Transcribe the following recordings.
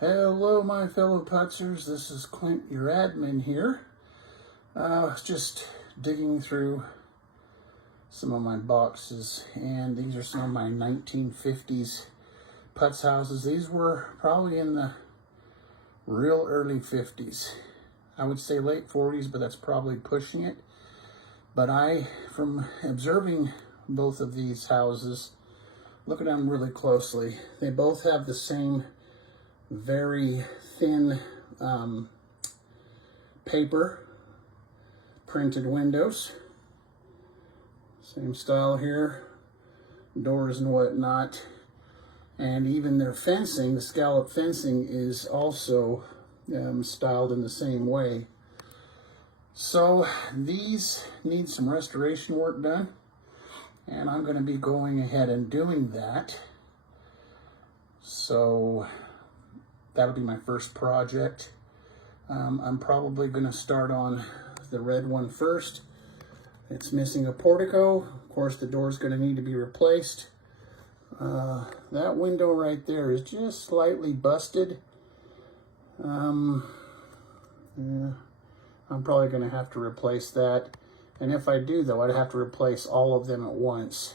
Hello, my fellow putzers. This is Clint, your admin here. Just digging through some of my boxes, and these are some of my 1950s putz houses. These were probably in the real early 50s. I would say late 40s, but that's probably pushing it. But from observing both of these houses, look at them really closely. They both have the same very thin paper printed windows. Same style here, doors and whatnot. And even their fencing, the scallop fencing, is also styled in the same way. So these need some restoration work done, and I'm going to be going ahead and doing that. So that'll be my first project. I'm probably going to start on the red one first. It's missing a portico. Of course, the door's going to need to be replaced. That window right there is just slightly busted. Yeah, I'm probably going to have to replace that. And if I do, though, I'd have to replace all of them at once.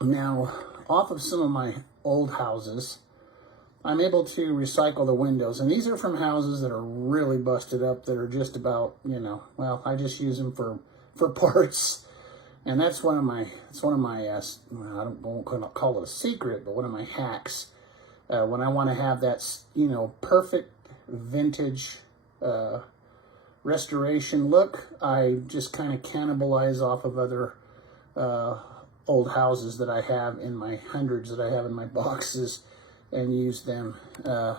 Now, off of some of my old houses, I'm able to recycle the windows, and these are from houses that are really busted up, that are just about, well, I just use them for parts. And that's one of my, I won't call it a secret, but one of my hacks. When I want to have that, perfect vintage restoration look, I just kind of cannibalize off of other old houses that I have in my hundreds that I have in my boxes, and use them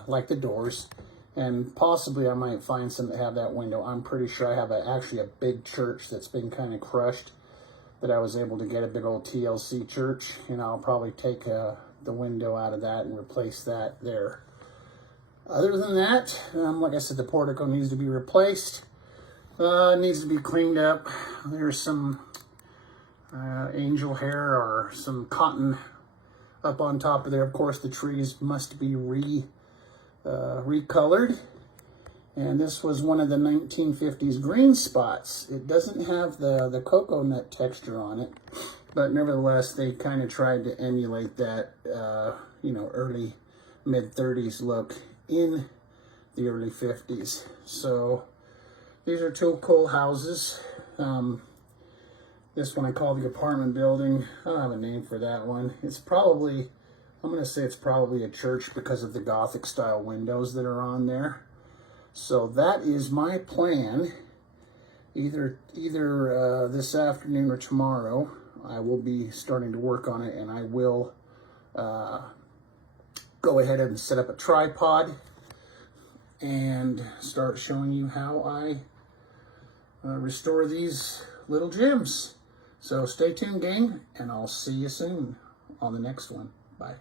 like the doors. And possibly I might find some that have that window. I'm pretty sure I have actually a big church that's been kind of crushed, that I was able to get a big old TLC church, and I'll probably take the window out of that and replace that there. Other than that, like I said, the portico needs to be replaced. It needs to be cleaned up. There's some angel hair or some cotton up on top of there. Of course, the trees must be recolored. And this was one of the 1950s green spots. It doesn't have the cocoa nut texture on it, but nevertheless, they kind of tried to emulate that, early mid-30s look in the early 50s. So these are two cool houses. This one I call the apartment building. I don't have a name for that one. It's probably, I'm going to say it's probably a church because of the Gothic style windows that are on there. So that is my plan. Either this afternoon or tomorrow, I will be starting to work on it, and I will go ahead and set up a tripod and start showing you how I restore these little gems. So stay tuned, gang, and I'll see you soon on the next one. Bye.